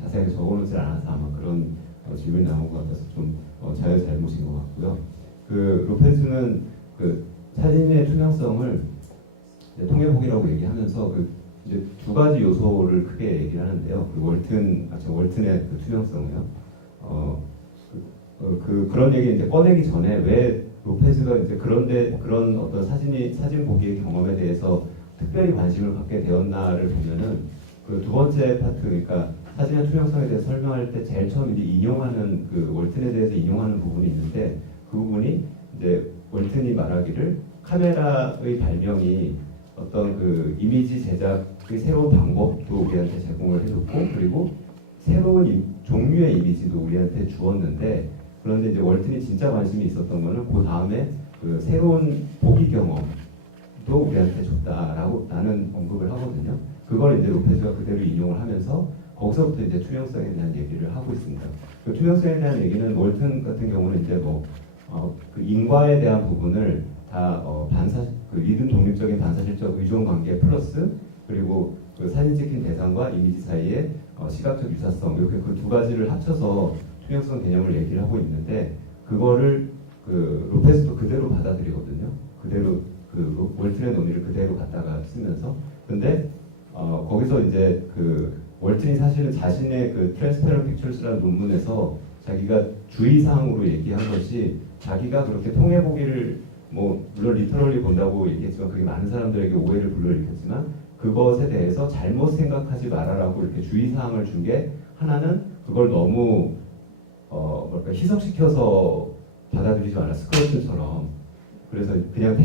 자세하게 적어놓지 않아서 아마 그런 질문이 나온 것 같아서 좀 잘못인 것 같고요. 로페즈는 사진의 투명성을 통해보기라고 얘기하면서 이제 두 가지 요소를 크게 얘기를 하는데요. 월튼의 투명성이요. 그런 얘기 이제 꺼내기 전에 왜 로페즈가 이제 그런 어떤 사진 보기의 경험에 대해서 특별히 관심을 갖게 되었나를 보면은 두 번째 파트, 그러니까 사진의 투명성에 대해서 설명할 때 제일 처음 이제 인용하는 월튼에 대해서 인용하는 부분이 있는데 그 부분이 이제 월튼이 말하기를 카메라의 발명이 어떤 이미지 제작의 새로운 방법도 우리한테 제공을 해줬고 그리고 새로운 종류의 이미지도 우리한테 주었는데 그런데 이제 월튼이 진짜 관심이 있었던 거는 그 다음에 새로운 보기 경험도 우리한테 줬다라고 나는 언급을 하거든요. 그걸 이제 로페즈가 그대로 인용을 하면서 거기서부터 이제 투명성에 대한 얘기를 하고 있습니다. 투명성에 대한 얘기는 월튼 같은 경우는 이제 인과에 대한 부분을 다 리듬 독립적인 반사실적 의존 관계 플러스 그리고 사진 찍힌 대상과 이미지 사이의 시각적 유사성 이렇게 두 가지를 합쳐서 투명성 개념을 얘기를 하고 있는데 그거를 로페즈도 그대로 받아들이거든요. 그대로 월튼의 논의를 그대로 갖다가 쓰면서 근데 거기서 이제 월튼이 사실은 자신의 트랜스페런 픽처스라는 논문에서 자기가 주의사항으로 얘기한 것이 자기가 그렇게 통해보기를 물론 리터럴리 본다고 얘기했지만 그게 많은 사람들에게 오해를 불러일으켰지만 그것에 대해서 잘못 생각하지 말아라고 이렇게 주의사항을 준 게 하나는 그걸 너무 희석시켜서 받아들이지 마라 스크러튼처럼 그래서 그냥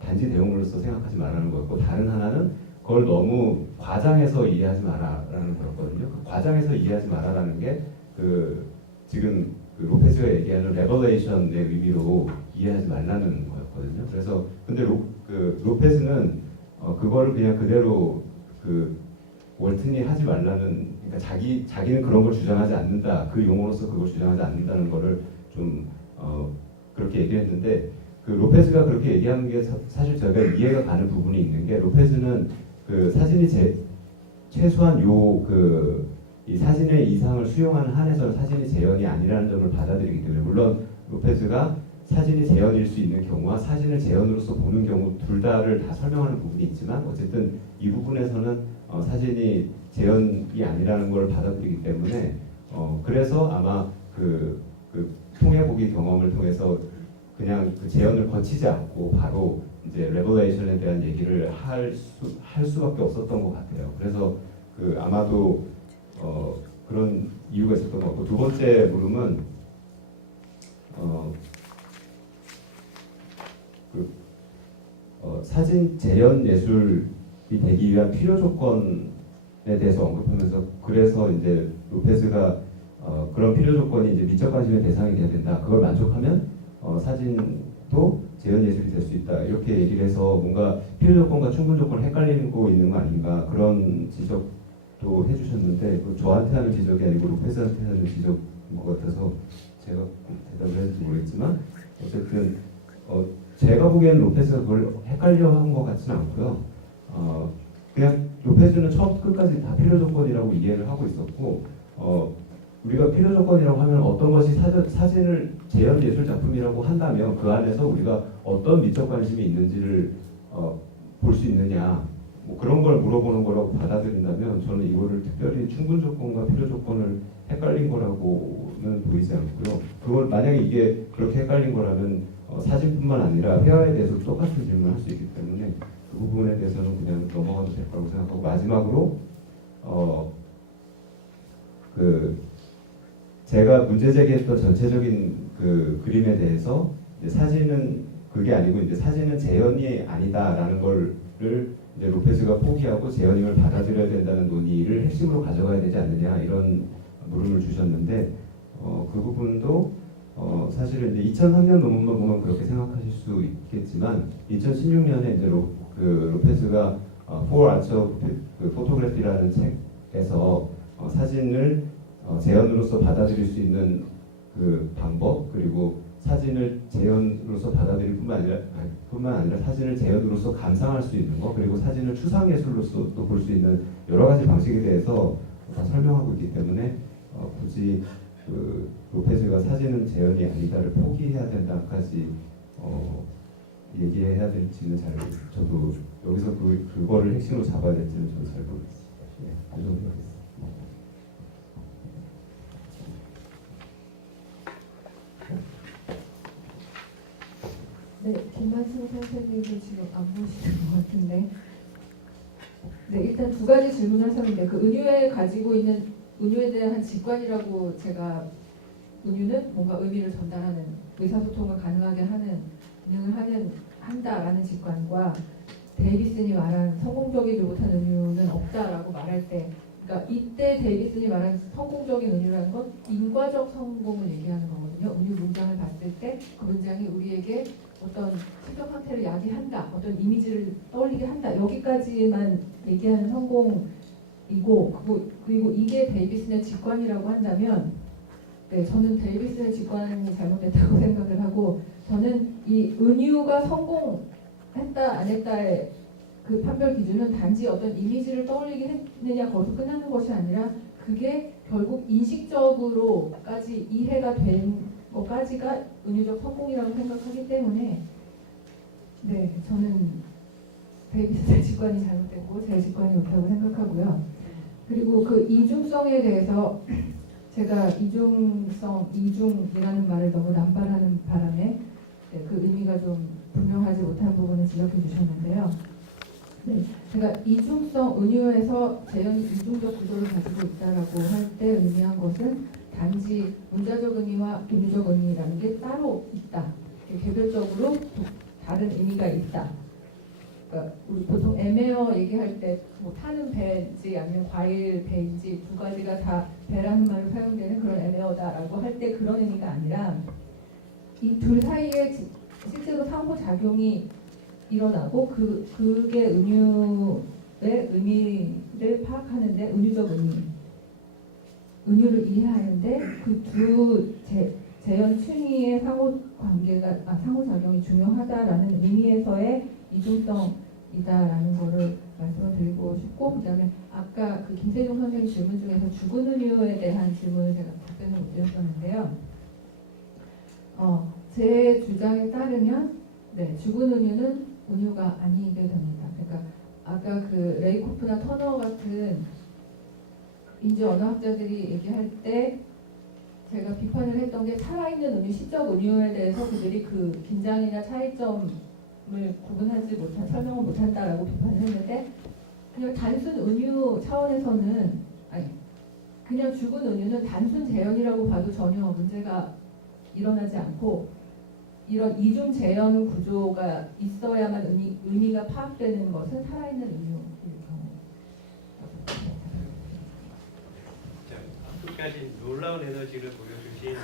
단지 대용물로서 생각하지 말라는 거였고 다른 하나는 그걸 너무 과장해서 이해하지 마라라는 거였거든요. 과장해서 이해하지 마라라는 게 지금 로페즈가 얘기하는 레버레이션의 의미로 이해하지 말라는 거였거든요. 그래서 근데 로페즈는 그거를 그냥 그대로 월튼이 하지 말라는 그러니까 자기는 그런 걸 주장하지 않는다. 그 용어로서 그걸 주장하지 않는다는 거를 좀 그렇게 얘기했는데 그 로페즈가 그렇게 얘기하는 게 사실 저희가 이해가 가는 부분이 있는 게 로페즈는 그 사진이 최소한 이 사진의 이상을 수용하는 한에서는 사진이 재현이 아니라는 점을 받아들이기 때문에 물론 로페즈가 사진이 재현일 수 있는 경우와 사진을 재현으로서 보는 경우 둘 다를 다 설명하는 부분이 있지만 어쨌든 이 부분에서는 사진이 재현이 아니라는 걸 받아들이기 때문에 그래서 아마 그 통해보기 경험을 통해서 그냥 그 재현을 거치지 않고 바로 이제 레버레이션에 대한 얘기를 할 수밖에 없었던 것 같아요. 그래서 그 아마도 그런 이유가 있었던 것 같고 두 번째 물음은 사진 재현 예술이 되기 위한 필요 조건에 대해서 언급하면서 그래서 이제 로페즈가 그런 필요 조건이 이제 미적 관심의 대상이 돼야 된다. 그걸 만족하면 사진도 재현 예술이 될 수 있다. 이렇게 얘기를 해서 뭔가 필요 조건과 충분 조건을 헷갈리고 있는 거 아닌가 그런 지적도 해주셨는데 저한테 하는 지적이 아니고 로페즈한테 하는 지적인 것 같아서 제가 꼭 대답을 해야 될지 모르겠지만 어쨌든 제가 보기에는 로페즈가 그걸 헷갈려 한 것 같지는 않고요. 그냥 로페즈는 처음부터 끝까지 다 필요 조건이라고 이해를 하고 있었고 우리가 필요 조건이라고 하면 어떤 것이 사진을 재현 예술 작품이라고 한다면 그 안에서 우리가 어떤 미적 관심이 있는지를 볼 수 있느냐 뭐 그런 걸 물어보는 거라고 받아들인다면 저는 이거를 특별히 충분 조건과 필요 조건을 헷갈린 거라고는 보이지 않고요. 그걸 만약에 이게 그렇게 헷갈린 거라면 사진뿐만 아니라 회화에 대해서도 똑같은 질문을 할 수 있기 때문에 그 부분에 대해서는 그냥 넘어가도 될 거라고 생각하고 마지막으로 제가 문제 제기했던 전체적인 그 그림에 대해서 이제 사진은 그게 아니고 이제 사진은 재현이 아니다라는 거를 이제 로페즈가 포기하고 재현임을 받아들여야 된다는 논의를 핵심으로 가져가야 되지 않느냐 이런 물음을 주셨는데 그 부분도 사실은 이제 2003년 논문만 보면 그렇게 생각하실 수 있겠지만 2016년에 이제 로페즈가 For Arts of Photography라는 책에서 사진을 재현으로서 받아들일 수 있는 그 방법 그리고 사진을 재현으로서 받아들일 뿐만 아니라 사진을 재현으로서 감상할 수 있는 것 그리고 사진을 추상 예술로서 또 볼 수 있는 여러 가지 방식에 대해서 다 설명하고 있기 때문에 굳이 로페즈가 사진은 재현이 아니다를 포기해야 된다까지 얘기해야 될지는 저도 여기서 그거를 핵심으로 잡아야 될지는 저도 잘 모르겠습니다. 네, 그 정도 하겠습니다. 네, 김만승 선생님을 지금 안 보시는 것 같은데, 네, 일단 두 가지 질문하셨는데 그 은유에 가지고 있는 은유에 대한 직관이라고 제가 은유는 뭔가 의미를 전달하는 의사소통을 가능하게 하는 기능을 한다라는 직관과 데이비슨이 말한 성공적이지 못한 은유는 없다라고 말할 때, 그러니까 이때 데이비슨이 말한 성공적인 은유라는 건 인과적 성공을 얘기하는 거거든요. 은유 문장을 봤을 때 그 문장이 우리에게 어떤 심적 상태를 야기한다, 어떤 이미지를 떠올리게 한다, 여기까지만 얘기하는 성공이고, 그리고 이게 데이비슨의 직관이라고 한다면, 네, 저는 데이비슨의 직관이 잘못됐다고 생각을 하고, 저는 이 은유가 성공했다 안 했다의 그 판별 기준은 단지 어떤 이미지를 떠올리게 했느냐 거기서 끝나는 것이 아니라 그게 결국 인식적으로까지 이해가 된 것까지가 은유적 성공이라고 생각하기 때문에, 네, 저는 데이비슨의 직관이 잘못됐고 제 직관이 옳다고 생각하고요. 그리고 그 이중성에 대해서 제가 이중이라는 말을 너무 남발하는 바람에 그 의미가 좀 분명하지 못한 부분을 지적해 주셨는데요. 네, 제가 이중성 은유에서 재현이 이중적 구조를 가지고 있다라고 할 때 의미한 것은 단지 문자적 의미와 은유적 의미라는 게 따로 있다. 개별적으로 다른 의미가 있다. 그러니까 우리 보통 애매어 얘기할 때 뭐 타는 배인지 아니면 과일 배인지 두 가지가 다 배라는 말로 사용되는 그런 애매어다라고 할 때 그런 의미가 아니라 이 둘 사이에 실제로 상호작용이 일어나고 그게 은유의 의미를 파악하는데 은유적 의미 은유를 이해하는데 그 두 재현 층위의 상호작용이 중요하다라는 의미에서의 이중성이다라는 거를 말씀을 드리고 싶고, 그다음에 아까 그 김세종 선생님 질문 중에서 죽은 은유에 대한 질문을 제가 답변을 못 드렸었는데요. 제 주장에 따르면 죽은 은유는 은유가 아니게 됩니다. 그러니까 아까 그 레이코프나 터너 같은 인지 언어학자들이 얘기할 때 제가 비판을 했던 게 살아있는 은유, 시적 은유에 대해서 그들이 그 긴장이나 차이점을 구분하지 못한, 설명을 못한다라고 비판을 했는데, 그냥 단순 은유 차원에서는, 아니, 그냥 죽은 은유는 단순 재현이라고 봐도 전혀 문제가 일어나지 않고, 이런 이중 재현 구조가 있어야만 의미가 파악되는 것은 살아있는 은유일 경우. 끝까지 놀라운 에너지를 보여주신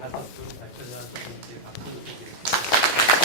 5분 발전한 선생님께 박수 드리겠습니다.